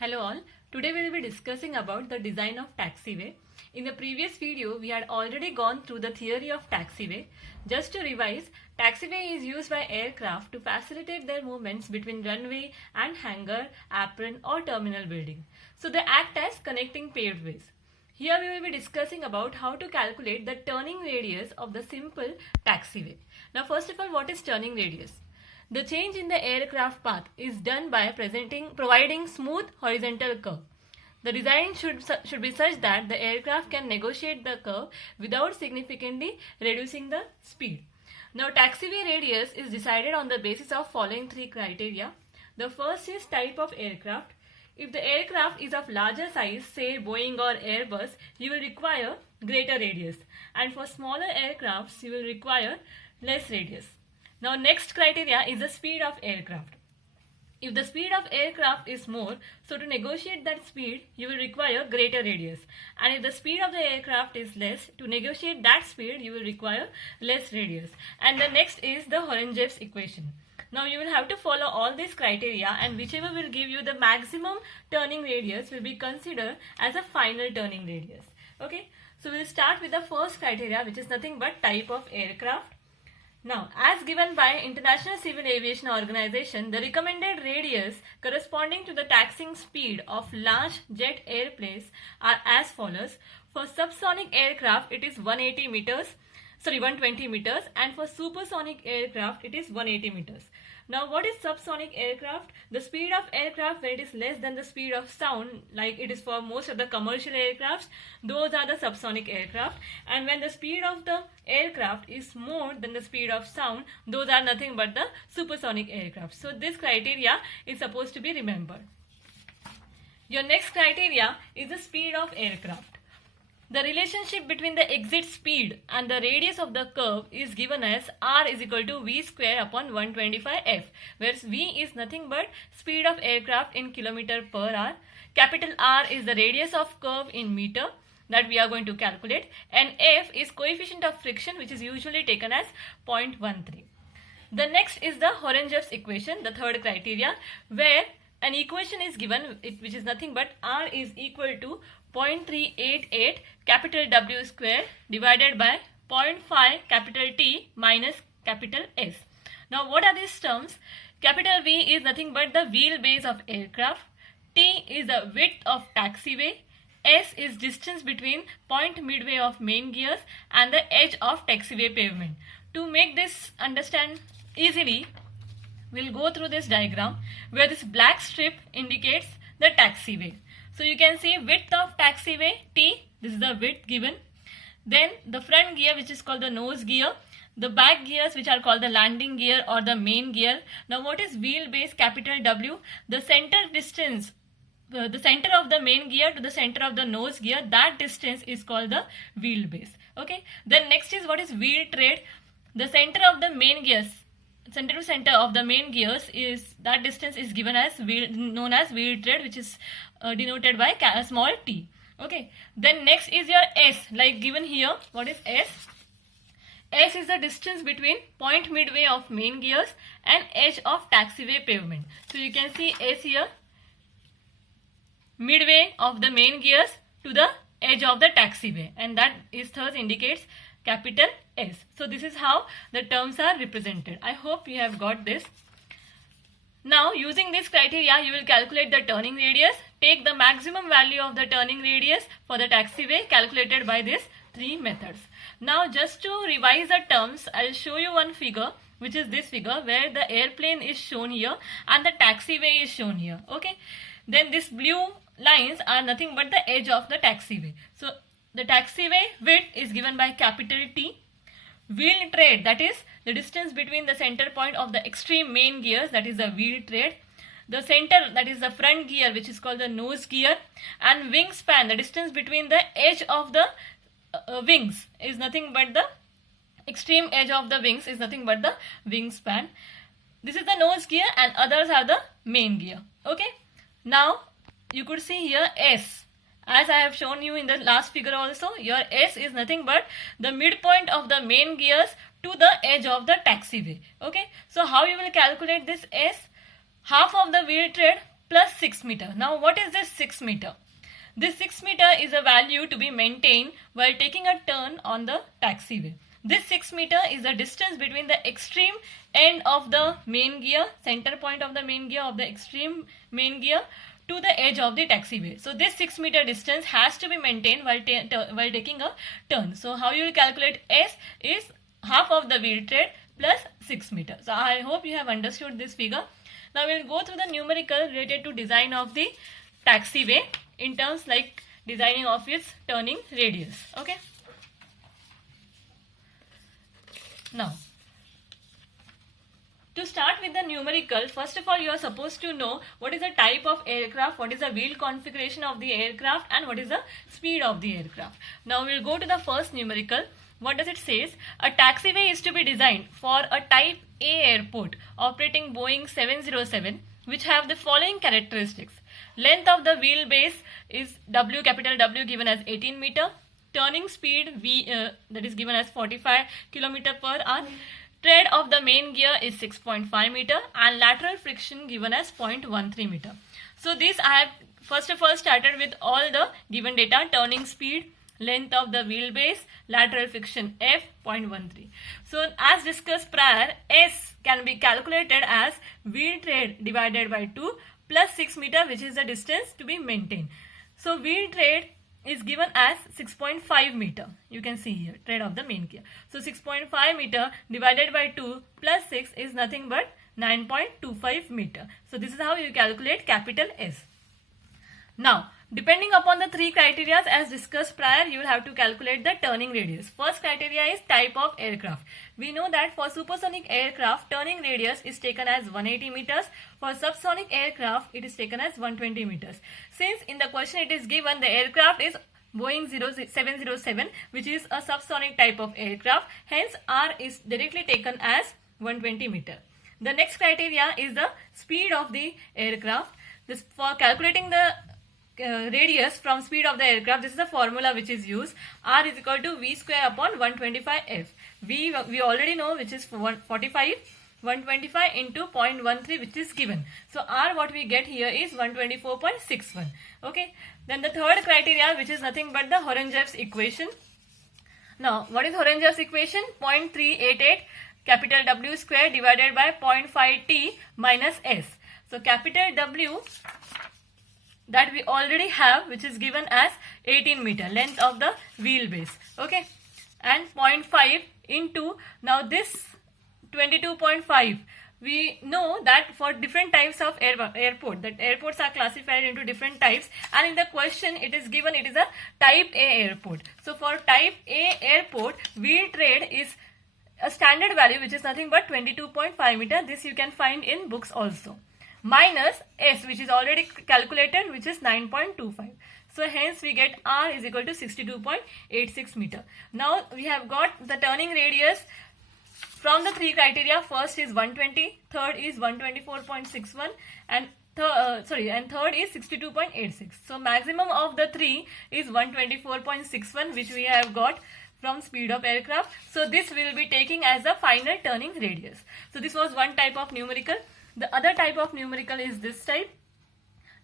Hello all, today we will be discussing about the design of taxiway. In the previous video, we had already gone through the theory of taxiway. Just to revise, taxiway is used by aircraft to facilitate their movements between runway and hangar, apron or terminal building. So they act as connecting paved ways. Here we will be discussing about how to calculate the turning radius of the simple taxiway. Now first of all, what is turning radius? The change in the aircraft path is done by providing smooth horizontal curve. The design should be such that the aircraft can negotiate the curve without significantly reducing the speed. Now taxiway radius is decided on the basis of following three criteria. The first is type of aircraft. If the aircraft is of larger size, say Boeing or Airbus, you will require greater radius. And for smaller aircrafts, you will require less radius. Now next criteria is the speed of aircraft. If the speed of aircraft is more, so to negotiate that speed, you will require greater radius. And if the speed of the aircraft is less, to negotiate that speed, you will require less radius. And the next is the Hornjeff's equation. Now you will have to follow all these criteria, and whichever will give you the maximum turning radius will be considered as a final turning radius. Okay, so we will start with the first criteria, which is nothing but type of aircraft. Now, as given by International Civil Aviation Organization, the recommended radius corresponding to the taxiing speed of large jet airplanes are as follows. For subsonic aircraft, it is 120 meters, and for supersonic aircraft, it is 180 meters. Now, what is subsonic aircraft? The speed of aircraft where it is less than the speed of sound, like it is for most of the commercial aircrafts, those are the subsonic aircraft. And when the speed of the aircraft is more than the speed of sound, those are nothing but the supersonic aircraft. So, this criteria is supposed to be remembered. Your next criteria is the speed of aircraft. The relationship between the exit speed and the radius of the curve is given as r is equal to v square upon 125f, where v is nothing but speed of aircraft in kilometer per hour. Capital R is the radius of curve in meter that we are going to calculate, and f is coefficient of friction, which is usually taken as 0.13. The next is the Hornjeff's equation, the third criteria, where an equation is given which is nothing but r is equal to 0.388 capital W square divided by 0.5 capital T minus capital S. Now what are these terms? Capital V is nothing but the wheelbase of aircraft. T is the width of taxiway. S is distance between point midway of main gears and the edge of taxiway pavement. To make this understand easily, we'll go through this diagram where this black strip indicates the taxiway. So you can see width of taxiway T, this is the width given. Then the front gear, which is called the nose gear. The back gears, which are called the landing gear or the main gear. Now what is wheelbase, capital W? The center distance, the center of the main gear to the center of the nose gear, that distance is called the wheelbase. Okay. Then next is what is wheel tread. The center of the main gears, center to center of the main gears, is that distance is given as known as wheel tread, which is denoted by small t. Okay. Then next is your S, like given here. What is S? S is the distance between point midway of main gears and edge of taxiway pavement. So you can see S here, midway of the main gears to the edge of the taxiway, and that is thus indicates capital S. So this is how the terms are represented. I hope you have got this. Now using this criteria, you will calculate the turning radius. Take the maximum value of the turning radius for the taxiway calculated by these three methods. Now just to revise the terms, I will show you one figure, which is this figure where the airplane is shown here and the taxiway is shown here. Okay. Then these blue lines are nothing but the edge of the taxiway. So the taxiway width is given by capital T. Wheel tread, that is the distance between the center point of the extreme main gears, that is the wheel tread. The center, that is the front gear, which is called the nose gear. And wingspan, the distance between the edge of the wings is nothing but the extreme edge of the wings is nothing but the wingspan. This is the nose gear and others are the main gear. Okay. Now you could see here S. As I have shown you in the last figure also, your S is nothing but the midpoint of the main gears to the edge of the taxiway. Okay. So how you will calculate this S? Half of the wheel tread plus 6 meter. Now what is this 6 meter? This 6 meter is a value to be maintained while taking a turn on the taxiway. This 6 meter is the distance between the extreme end of the main gear, center point of the main gear of the extreme main gear, to the edge of the taxiway. So this 6 meter distance has to be maintained while taking a turn. So how you will calculate S is half of the wheel tread plus 6 meter. So I hope you have understood this figure. Now we will go through the numerical related to design of the taxiway in terms like designing of its turning radius. Okay. Now, to start with the numerical, first of all you are supposed to know what is the type of aircraft, what is the wheel configuration of the aircraft, and what is the speed of the aircraft. Now we will go to the first numerical. What does it say? A taxiway is to be designed for a type A airport operating Boeing 707 which have the following characteristics. Length of the wheelbase is W, capital W, given as 18 meter. Turning speed V, that is given as 45 km per hour. Tread of the main gear is 6.5 meter and lateral friction given as 0.13 meter. So this I have first of all started with all the given data: turning speed, length of the wheelbase, lateral friction F 0.13. So as discussed prior, S can be calculated as wheel tread divided by 2 plus 6 meter, which is the distance to be maintained. So wheel tread is given as 6.5 meter. You can see here, tread of the main gear. So 6.5 meter divided by 2 plus 6 is nothing but 9.25 meter. So this is how you calculate capital S. Now, depending upon the three criteria as discussed prior, you will have to calculate the turning radius. First criteria is type of aircraft. We know that for supersonic aircraft, turning radius is taken as 180 meters. For subsonic aircraft, it is taken as 120 meters. Since in the question it is given the aircraft is Boeing 707, which is a subsonic type of aircraft, hence R is directly taken as 120 meter. The next criteria is the speed of the aircraft. This for calculating the radius from speed of the aircraft, this is the formula which is used. R is equal to V square upon 125 F. V we already know, which is 45, 125 into 0.13, which is given. So R what we get here is 124.61. Okay. Then the third criteria, which is nothing but the Hornjeff's equation. Now what is Hornjeff's equation? 0.388 capital W square divided by 0.5 T minus S. So capital W that we already have, which is given as 18 meter, length of the wheelbase. Okay. And 0.5 into, now this 22.5. We know that for different types of airport, that airports are classified into different types, and in the question it is given it is a type A airport. So for type A airport, wheel tread is a standard value which is nothing but 22.5 meter. This you can find in books also. Minus S, which is already calculated, which is 9.25. So hence we get R is equal to 62.86 meter. Now we have got the turning radius from the three criteria. First is 120, third is 124.61, and third is 62.86. So maximum of the three is 124.61, which we have got from speed of aircraft. So this will be taking as the final turning radius. So this was one type of numerical. The other type of numerical is this type.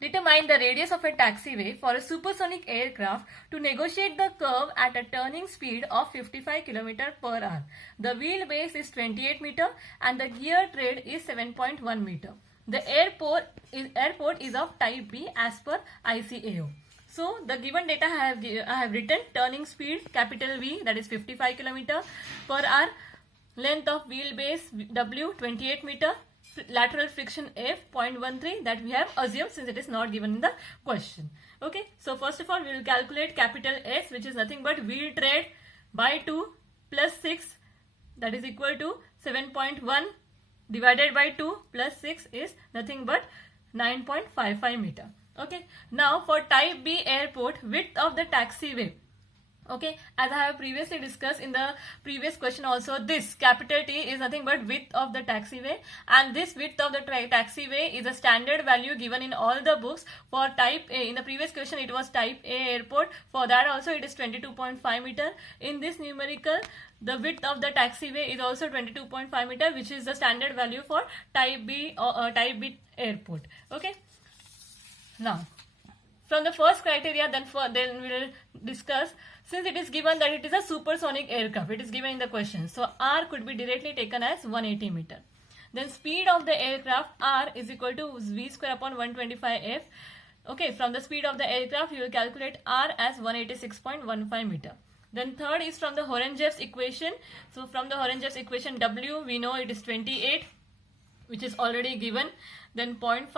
Determine the radius of a taxiway for a supersonic aircraft to negotiate the curve at a turning speed of 55 km per hour. The wheelbase is 28 meter and the gear tread is 7.1 meter. The airport is of type B as per ICAO. So the given data I have written: turning speed capital V, that is 55 km per hour, length of wheelbase W 28 meter, lateral friction F 0.13, that we have assumed since it is not given in the question. Okay, so first of all we will calculate capital S, which is nothing but wheel tread by 2 plus 6, that is equal to 7.1 divided by 2 plus 6 is nothing but 9.55 meter. Okay, now for type B airport, width of the taxiway. Okay, as I have previously discussed in the previous question also, this capital T is nothing but width of the taxiway, and this width of the taxiway is a standard value given in all the books. For type A, in the previous question it was type A airport, for that also it is 22.5 meter. In this numerical, the width of the taxiway is also 22.5 meter, which is the standard value for type B or type B airport. Okay. Now, from the first criteria, then we will discuss, since it is given that it is a supersonic aircraft, it is given in the question. So R could be directly taken as 180 meter. Then speed of the aircraft R is equal to V square upon 125F. Okay, from the speed of the aircraft, you will calculate R as 186.15 meter. Then third is from the Horengev's equation. So from the Horengev's equation, W, we know it is 28, which is already given. Then 0.5,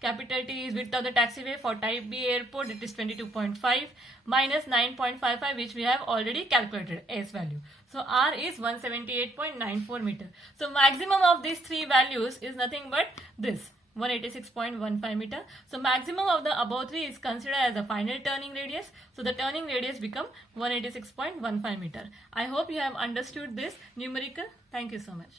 capital T is width of the taxiway. For type B airport, it is 22.5 minus 9.55, which we have already calculated S value. So R is 178.94 meter. So maximum of these three values is nothing but this, 186.15 meter. So maximum of the above three is considered as the final turning radius. So the turning radius become 186.15 meter. I hope you have understood this numerical. Thank you so much.